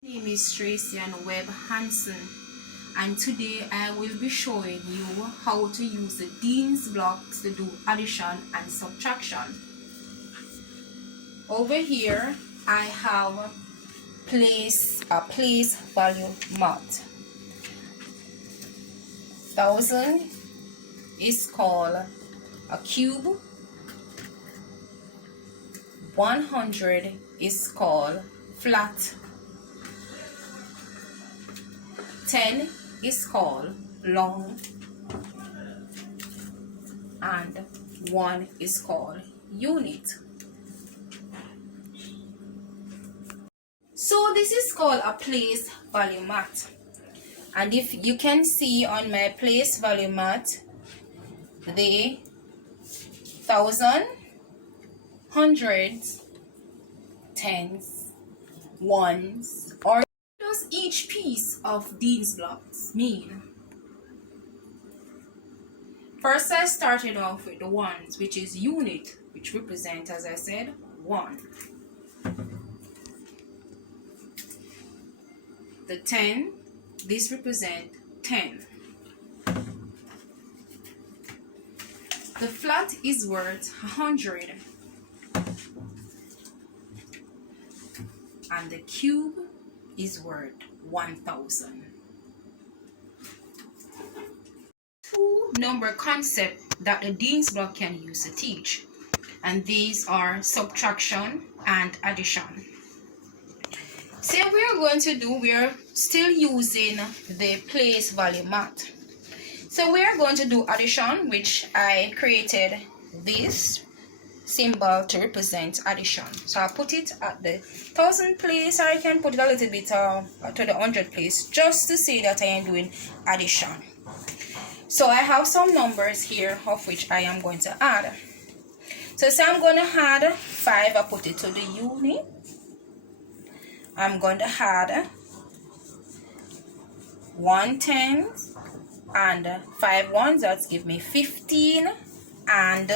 My name is Tracey Ann Webb Johnson, and today I will be showing you how to use the Dienes blocks to do addition and subtraction. Over here I have a place value mat. 1000 is called a cube, 100 is called flat, 10 is called long, and 1 is called unit. So this is called a place value mat, and if you can see on my place value mat, the 1000, hundreds, tens, ones, or does each piece of these blocks mean? First, I started off with the ones, which is unit, which represent, as I said, 1. The 10, this represent 10. The flat is worth 100. And the cube is worth 1000. Two number concepts that the Dienes block can use to teach, and these are subtraction and addition. So we are going to do, we are still using the place value mat. So we are going to do addition, which I created this symbol to represent addition. So I'll put it at the 1000 place, or I can put it a little bit to the 100 place, just to say that I am doing addition. So I have some numbers here of which I am going to add. So I'm going to add 5, I put it to the unit. I'm going to add 1 10 and 5 ones, that give me 15 and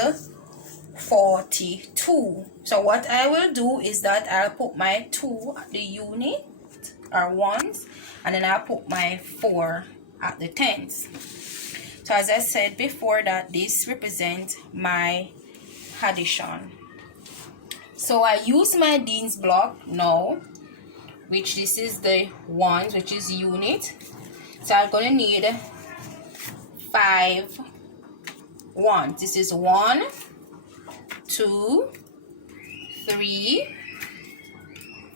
42. So what I will do is that I'll put my 2 at the unit or ones, and then I'll put my 4 at the tens. So as I said before, that this represents my addition. So I use my Dienes block now, which this is the ones, which is unit. So I'm going to need 5 ones. This is 1, 2, 3,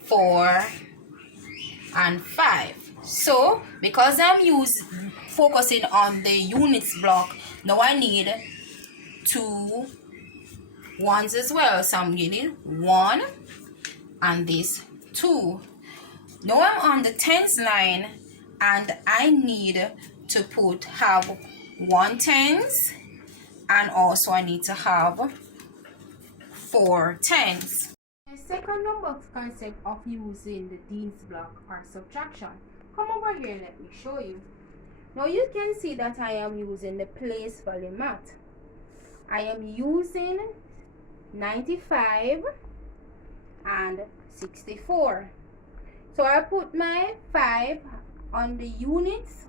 4, and 5. So because I'm focusing on the units block, now I need 2 ones as well. So I'm getting 1 and this 2. Now I'm on the tens line, and I need to have 1 tens, and also I need to have 4 tens. The second number concept of using the Dienes block or subtraction. Come over here, let me show you. Now you can see that I am using the place value mat. I am using 95 and 64. So I put my 5 on the units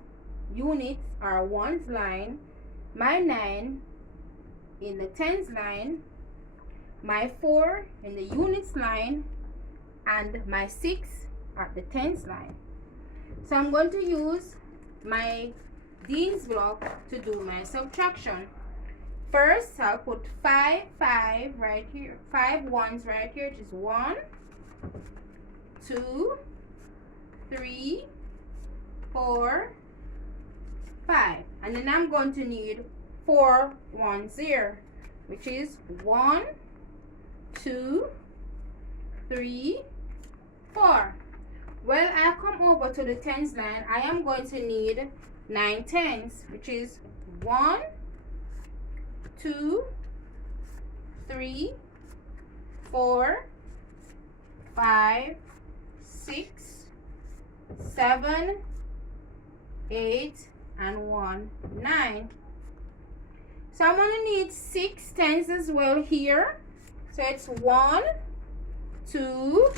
are ones line, my 9 in the tens line, my 4 in the units line, and my 6 at the tens line. So I'm going to use my Dienes block to do my subtraction. First, I'll put 5 right here, 5 ones right here, which is 1, 2, 3, 4, 5, and then I'm going to need 4 ones here, which is 1, 2, 3, 4. Well, I come over to the tens line, I am going to need 9 tens, which is 1, 2, 3, 4, 5, 6, 7, 8, and 1 9. So I'm going to need 6 tens as well here. So it's 1, 2,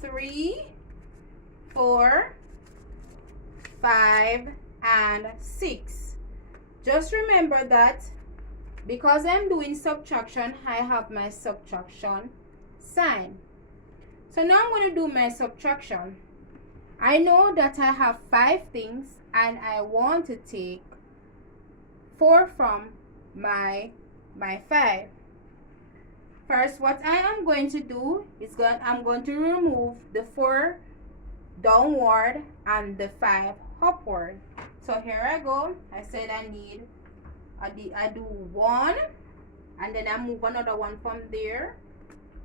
3, 4, 5, and 6. Just remember that because I'm doing subtraction, I have my subtraction sign. So now I'm going to do my subtraction. I know that I have 5 things and I want to take 4 from my 5. First, what I am going to do is I'm going to remove the 4 downward and the 5 upward. So here I go. I said I do 1, and then I move another one from there,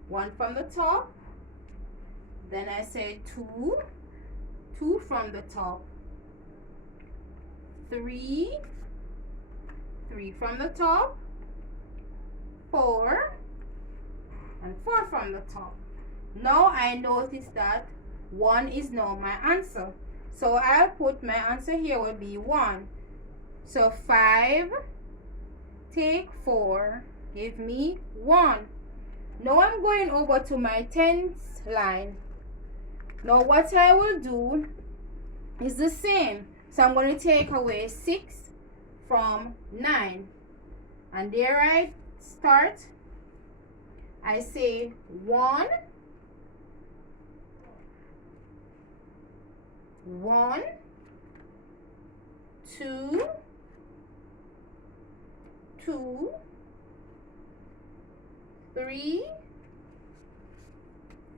1 from the top. Then I say 2, 2 from the top, 3, 3 from the top, 4, and 4 from the top. Now I notice that 1 is now my answer. So I'll put my answer here will be 1. So 5 take 4 give me 1. Now I'm going over to my tens line. Now what I will do is the same. So I'm going to take away 6 from 9. And there I start. I say 1, 1, 2, 2, 3,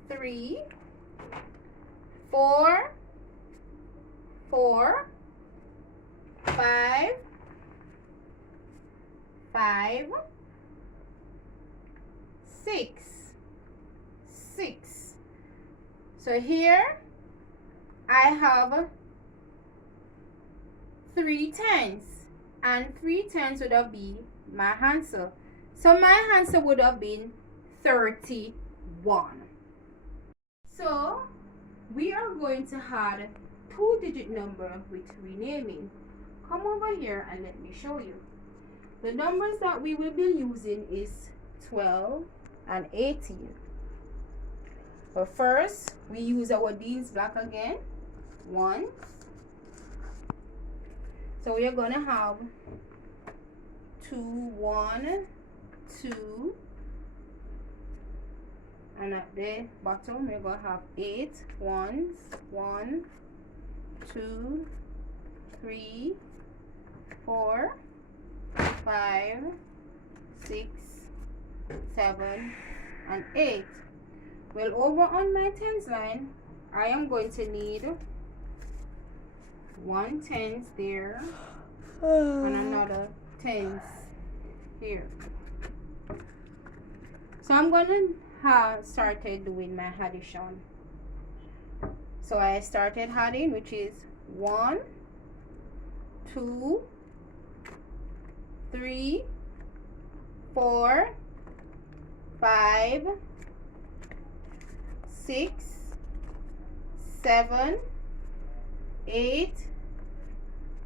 3, 4, 4, 5, 5, 6, 6. So here I have 3 tens, and 3 tens would have been my answer. So my answer would have been 31. So we are going to add 2-digit number with renaming. Come over here and let me show you. The numbers that we will be using is 12 and 18. But first, we use our Dienes block again. 1. So we are going to have 2, 1, 2. And at the bottom, we're going to have 8 ones. 1, 2, 3, 4, 5, 6, 7, and 8. Well, over on my tens line, I am going to need 1 tens there and another tens here. So I'm going to have started doing my addition. So I started adding, which is 1, 2, 3, 4, 5, 6, 7, 8,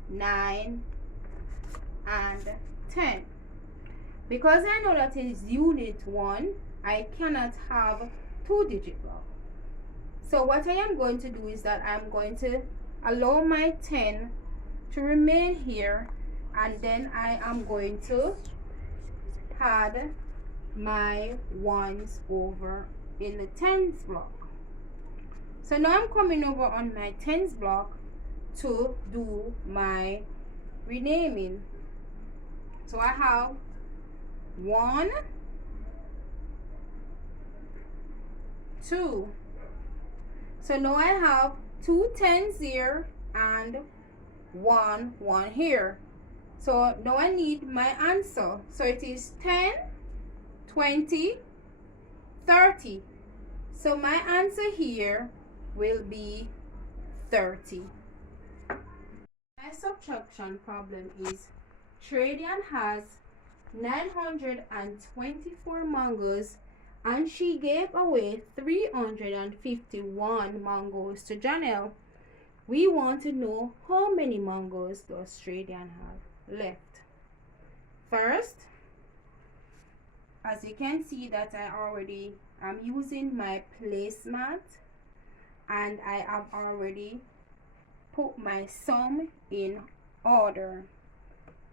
9, and 10. Because I know that is unit 1, I cannot have 2-digit block. So what I am going to do is that I'm going to allow my 10 to remain here, and then I am going to add my ones over in the tens block. So now I'm coming over on my tens block to do my renaming. So I have 1, 2. So now I have 2 tens here and 1 here. So now I need my answer. So it is 10, 20, 30. So my answer here will be 30. My subtraction problem is Tracey Ann has 924 mangoes and she gave away 351 mangoes to Janelle. We want to know how many mangoes does Tracey Ann have left. First, as you can see that I already am using my placemat and I have already put my sum in order.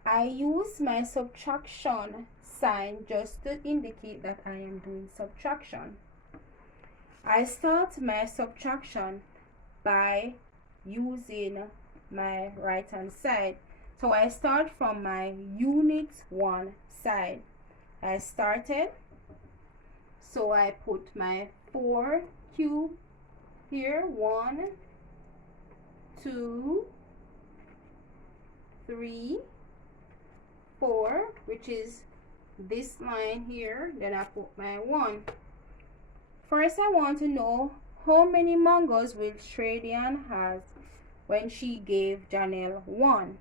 I use my subtraction sign just to indicate that I am doing subtraction. I start my subtraction by using my right hand side. So I start from my unit 1 side. I started, so I put my 4 cube here, 1, 2, 3, 4, which is this line here. Then I put my 1. First, I want to know how many mangoes will Tracey Ann has when she gave Janelle 1.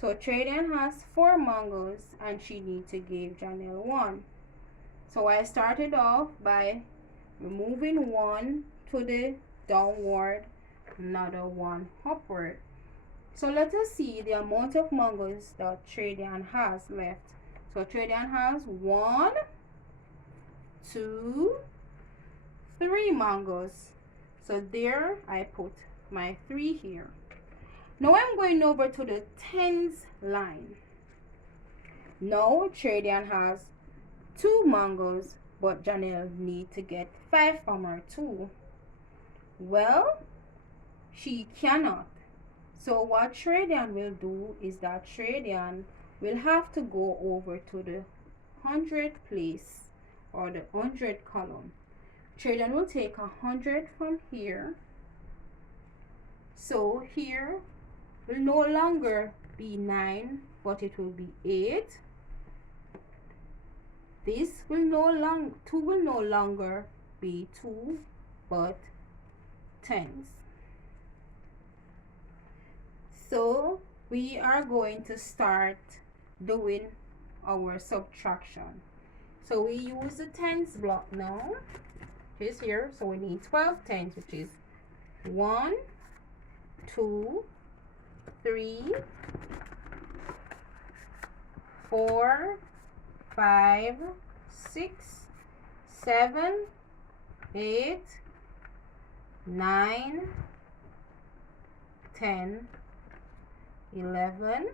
So Tracey Ann has 4 mangoes and she needs to give Janelle 1. So I started off by removing 1 to the downward, another 1 upward. So let us see the amount of mangoes that Tracey Ann has left. So Tracey Ann has 1, 2, 3 mangoes. So there I put my 3 here. Now I'm going over to the tens line. Now Tracey Ann has 2 mangoes, but Janelle need to get 5 from her too. Well, she cannot. So what Tracey Ann will do is that Tracey Ann will have to go over to the 100 place or the 100 column. Tracey Ann will take 100 from here. So here will no longer be 9, but it will be 8. This will no longer, 2 will no longer be 2, but tens. So we are going to start doing our subtraction. So we use the tens block now. Is here, so we need 12 tens, which is 1, 2, 3, 4, 5, 6, 7, 8, 9, 10, 11,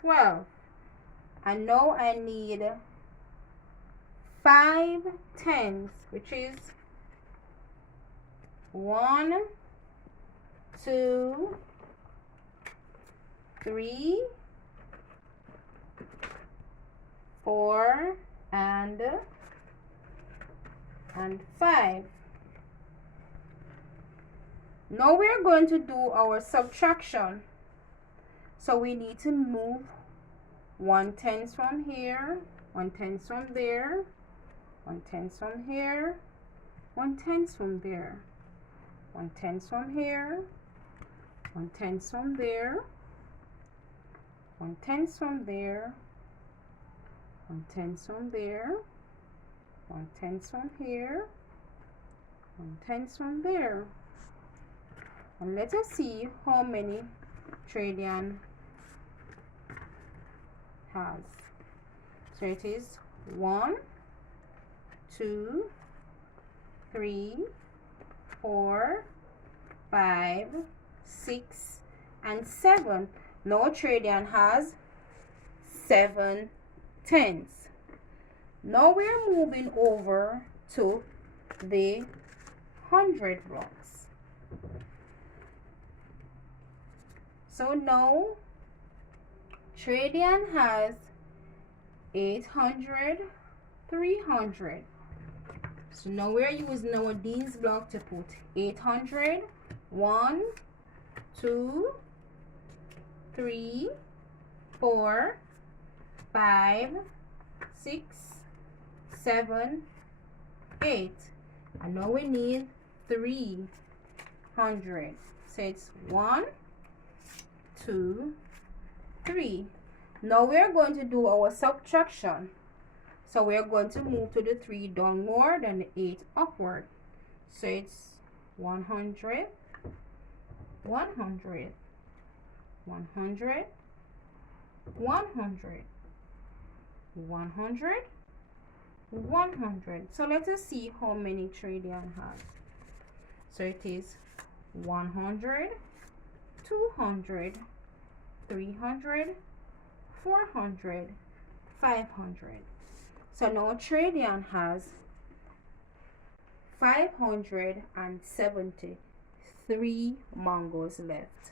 12. And now I need 5 tens, which is 1, 2, 3, 4, and 5. Now we are going to do our subtraction. So we need to move 1 tens from here, 1 tens from there, 1 tens from here, 1 tens from there, 1 tens from here, 1 tens from there, 1 tens from there, 1 tens from there, 1 tens from here, 1 tens from there. And let us see how many Tracey Ann has. So it is 1, 2, 3, 4, 5, 6, and 7. Now Tracey Ann has 7 tens. Now we're moving over to the 100 blocks. So now Tracey Ann has 800, 300. So now we're using our Dienes block to put 800, 1, 2, 3, 4, 5, 6, 7, 8. And now we need 300. So it's 1, 2, 3. Now we're going to do our subtraction. So we're going to move to the 3 downward and the 8 upward. So it's 100, 100, 100, 100, 100, 100. So let us see how many Tracey Ann has. So it is 100, 200, 300, 400, 500. So now Tracey Ann has 573 mangoes left.